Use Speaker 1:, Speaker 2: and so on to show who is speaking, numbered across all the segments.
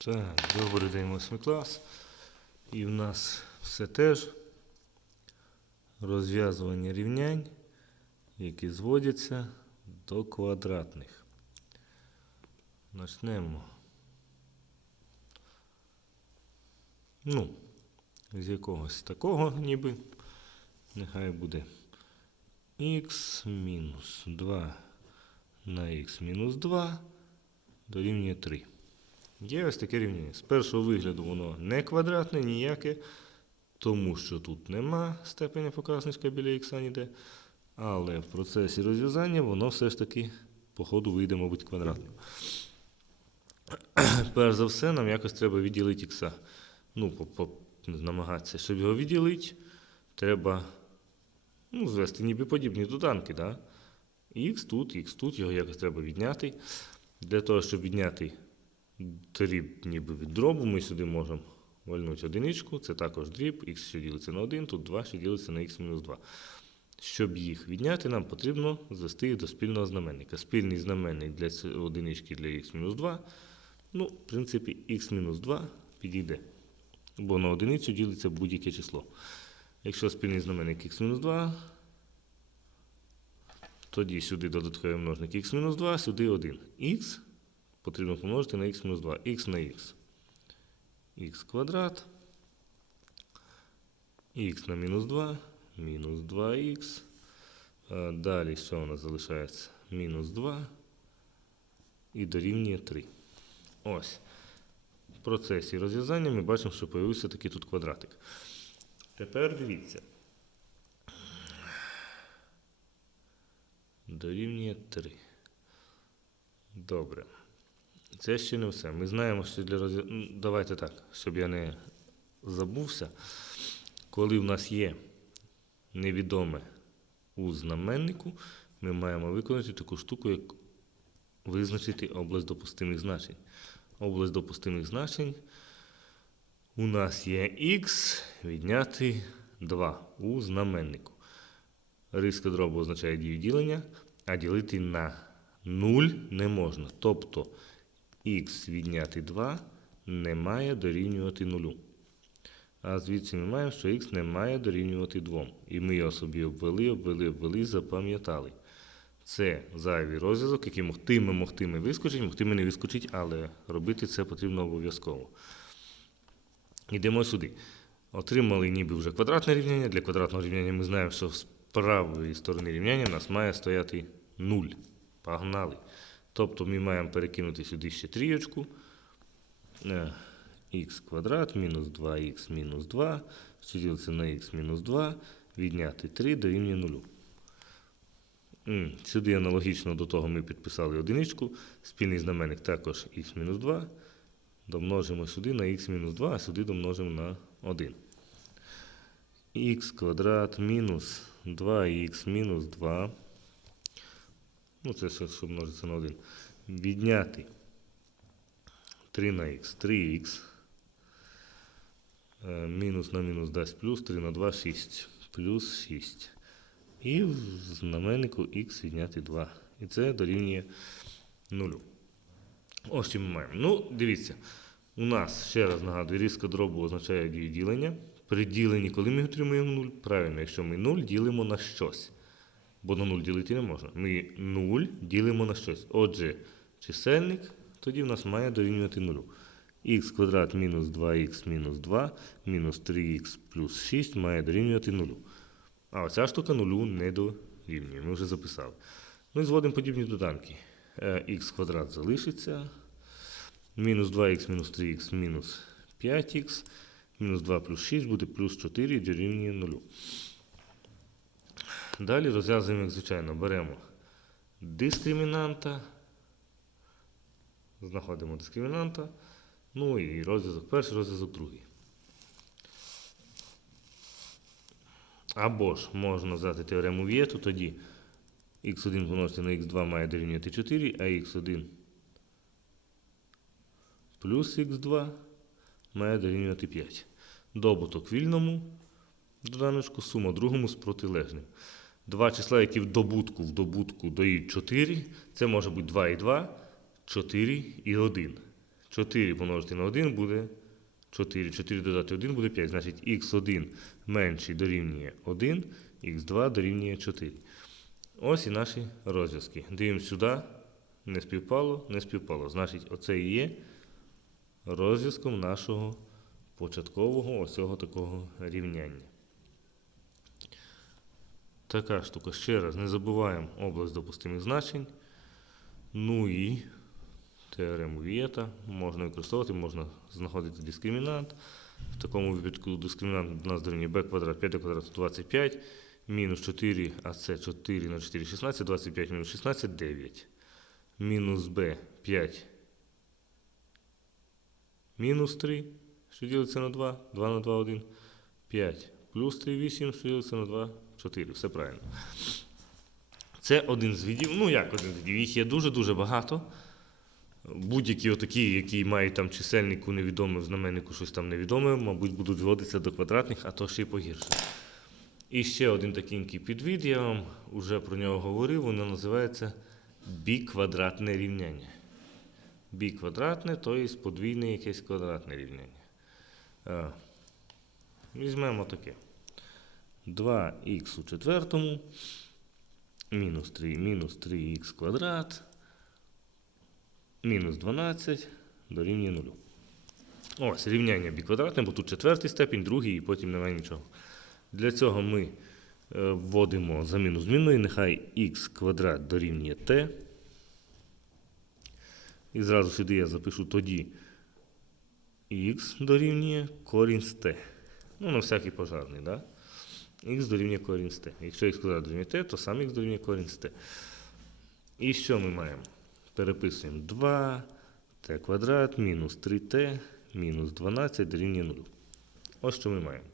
Speaker 1: Так, добрий день, восьмий клас. І в нас все теж розв'язування рівнянь, які зводяться до квадратних. Почнемо. Ну, з якогось такого ніби. Нехай буде х мінус 2 на х мінус 2 дорівнює 3. Є ось таке рівняння. З першого вигляду воно не квадратне, ніяке, тому що тут нема степеня показничка біля х ніде. Але в процесі розв'язання воно все ж таки, по ходу, вийде, мабуть, квадратним. Перш за все, нам якось треба відділити х. Ну, намагатися, щоб його відділити, треба ну, звести ніби подібні доданки. Да? Х тут, х тут, його якось треба відняти. Для того, щоб відняти дріб ніби від дробу, ми сюди можемо вальнути одиничку, це також дріб, х що ділиться на 1, тут 2, що ділиться на х мінус 2. Щоб їх відняти, нам потрібно звести їх до спільного знаменника. Спільний знаменник для одинички для х мінус 2, ну, в принципі, х мінус 2 підійде. Бо на одиницю ділиться будь-яке число. Якщо спільний знаменник х мінус 2, тоді сюди додатковий множник х мінус 2, сюди 1. х потрібно помножити на х мінус 2. х на х. х квадрат. х на мінус 2, мінус 2х. Далі що у нас залишається? Мінус 2 і дорівнює 3. Ось. В процесі розв'язання ми бачимо, що появився такий тут квадратик. Тепер дивіться. Дорівнює 3. Добре. Це ще не все. Ми знаємо, що для розв'язання. Давайте так, щоб я не забувся. Коли в нас є невідоме у знаменнику, ми маємо виконати таку штуку, як визначити область допустимих значень. Область допустимих значень у нас є х відняти 2 у знаменнику. Риска дробу означає дію ділення, а ділити на 0 не можна. Тобто х відняти 2 не має дорівнювати 0. А звідси ми маємо, що х не має дорівнювати 2. І ми його собі обвели, обвели, обвели, запам'ятали. Це зайвий розв'язок, який могтиме, могтиме вискочить, могтиме не вискочить, але робити це потрібно обов'язково. Йдемо сюди. Отримали ніби вже квадратне рівняння. Для квадратного рівняння ми знаємо, що з правої сторони рівняння в нас має стояти 0. Погнали. Тобто ми маємо перекинути сюди ще трієчку. Е, х квадрат мінус 2х мінус 2, що ділиться на х мінус 2, відняти 3 дорівнює 0. Сюди аналогічно до того ми підписали одиничку. Спільний знаменник також х мінус 2. Домножимо сюди на х мінус 2, а сюди домножимо на 1. х квадрат мінус 2х мінус 2. Ну, це що множиться на 1. Відняти 3 на х, 3х. Е, Мінус на мінус дасть плюс, 3 на 2 6. Плюс 6. І в знаменнику х відняти 2. І це дорівнює 0. Ось що ми маємо. Ну, дивіться. У нас, ще раз нагадую, різка дробу означає дію ділення. При діленні, коли ми отримуємо 0, правильно, якщо ми 0 ділимо на щось. Бо на 0 ділити не можна. Ми 0 ділимо на щось. Отже, чисельник тоді в нас має дорівнювати 0. х квадрат мінус 2х мінус 2 мінус 3х плюс 6 має дорівнювати 0. А оця штука нулю не дорівнює. Ми вже записали. І зводимо подібні доданки. Е, х квадрат залишиться. Мінус 2х мінус 3х мінус 5х. Мінус 2 плюс 6 буде плюс 4 дорівнює 0. Далі розв'язуємо, як звичайно, беремо дискримінанта. Знаходимо дискримінанта. Ну і розв'язок перший, розв'язок другий. Або ж можна взяти теорему Вієту, тоді х1 помножити на х2 має дорівнювати 4, а х1 плюс х2 має дорівнювати 5. Добуток вільному доданочку, сума другому з протилежним. Два числа, які в добутку в добутку дають 4, це може бути 2 і 2, 4 і 1. 4 помножити на 1 буде 4. 4 додати 1 буде 5. Значить, х1 менший дорівнює 1, х2 дорівнює 4. Ось і наші розв'язки. Дивимось сюди. Не співпало, не співпало. Значить, оце і є розв'язком нашого початкового ось цього такого рівняння. Така штука. Ще раз, не забуваємо область допустимих значень. Ну і теорему Вієта можна використовувати, можна знаходити дискримінант. В такому випадку дискримінант у нас дорівнює b квадрат 5 до квадрату 25, мінус 4, а це 4 на 4 16, 25 мінус 16 9. Мінус b 5 мінус 3, що ділиться на 2, 2 на 2 1, 5 плюс 3 8, що ділиться на 2 4. Все правильно. Це один з видів. Ну як один з видів? Їх є дуже-дуже багато. Будь-які отакі, які мають там чисельнику невідоме, в знаменнику щось там невідоме, мабуть, будуть зводитися до квадратних, а то ще й погірше. І ще один такий підвід, я вам вже про нього говорив, воно називається біквадратне рівняння. Біквадратне, є подвійне якесь квадратне рівняння. Візьмемо таке. 2х у четвертому, мінус 3, мінус 3х квадрат, мінус 12 дорівнює 0. Ось рівняння біквадратне, бо тут четвертий степінь, другий і потім немає нічого. Для цього ми е, вводимо заміну змінної, нехай х квадрат дорівнює t. І зразу сюди я запишу тоді х дорівнює корінь з t. Ну, на всякий пожарний, да? Х дорівнює корінь з t. Якщо х квадрат дорівнює t, то сам х дорівнює корінь з t. І що ми маємо? Переписуємо 2 t квадрат мінус 3t мінус 12 дорівнює 0. Ось що ми маємо.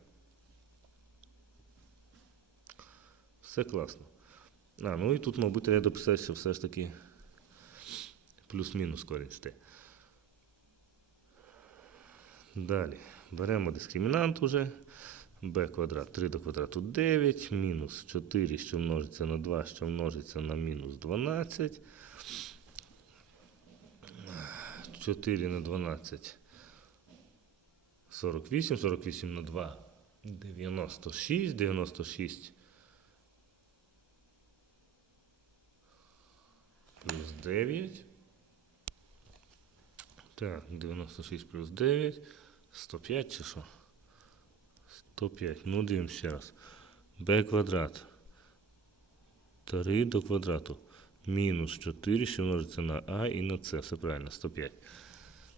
Speaker 1: Все класно. А, ну і тут, мабуть, треба дописати, що все ж таки плюс-мінус корінь з t. Далі. Беремо дискримінант уже. B квадрат 3 до квадрату 9, мінус 4, що множиться на 2, що множиться на мінус 12. 4 на 12. 48, 48 на 2. 96, 96. Плюс 9. Так, 96 плюс 9. 105 чи що? 105. Ну, дивимося ще раз. b квадрат. 3 до квадрату. Мінус 4, що множиться на а і на С. Все правильно, 105.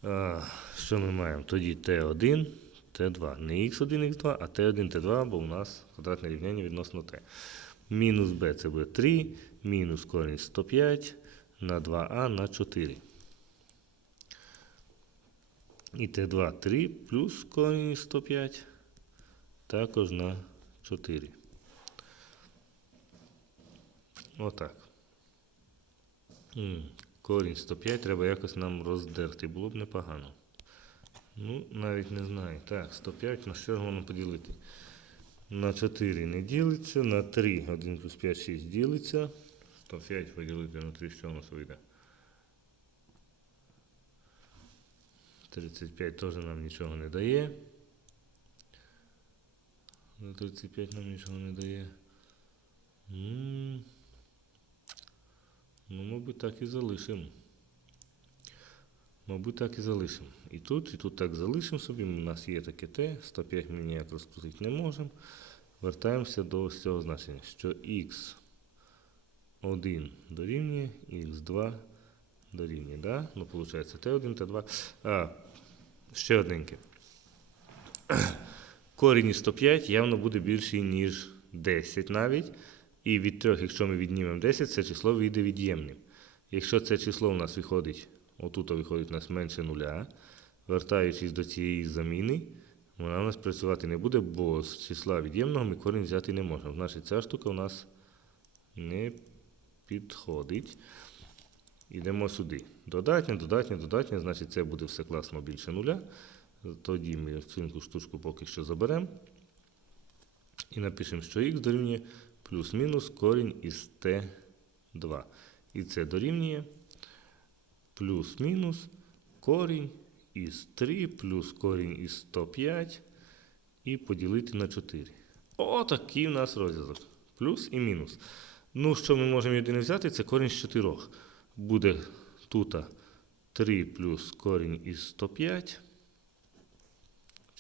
Speaker 1: А, що ми маємо? Тоді Т1, Т2. Не х1, х2, а Т1, Т2, бо у нас квадратне рівняння відносно Т. Мінус b це буде 3, мінус корінь 105 на 2а на 4. І Т2 3 плюс корінь 105 також на 4. Отак. Корінь 105 треба якось нам роздерти. Було б непогано. Ну, навіть не знаю. Так, 105 на що воно поділити? На 4 не ділиться, на 3 1 плюс 5 6 ділиться. 105 поділити на 3, що у нас вийде? 35 теж нам нічого не дає. На 35 нам нічого не дає. М, Ну, мабуть, так і залишимо. Мабуть, так і залишимо. І тут, і тут так залишимо собі. У нас є таке Т, 105 ми ніяк розкрутити не можемо. Вертаємося до ось цього значення, що х1 дорівнює, х2 дорівнює. Да? Ну, виходить, Т1, Т2. А, ще одненьке. Корінь із 105 явно буде більший, ніж 10 навіть. І від 3, якщо ми віднімемо 10, це число вийде від'ємним. Якщо це число у нас виходить, отут виходить у нас менше нуля, вертаючись до цієї заміни, вона у нас працювати не буде, бо з числа від'ємного ми корінь взяти не можемо. Значить, ця штука у нас не підходить. Йдемо сюди. Додатнє, додатнє, додатнє, значить це буде все класно більше нуля. Тоді ми цю штучку поки що заберемо. І напишемо, що х дорівнює плюс-мінус корінь із Т2. І це дорівнює плюс-мінус корінь із 3 плюс корінь із 105 і поділити на 4. Отакий в нас розв'язок. Плюс і мінус. Ну, що ми можемо єдине взяти, це корінь з 4. Буде тут 3 плюс корінь із 105 в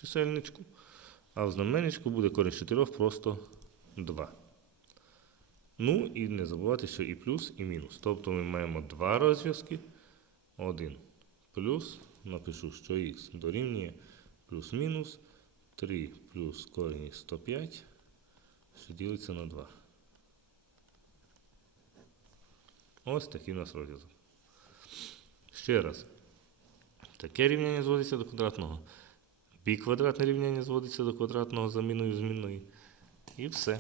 Speaker 1: чисельничку. А в знаменничку буде корінь з 4 просто 2. Ну і не забувати, що і плюс, і мінус. Тобто ми маємо два розв'язки. Один плюс, напишу, що х дорівнює плюс-мінус 3 плюс корінь 105, що ділиться на 2. Ось такий у нас розв'язок. Ще раз. Таке рівняння зводиться до квадратного. Бі квадратне рівняння зводиться до квадратного заміною змінної. І все.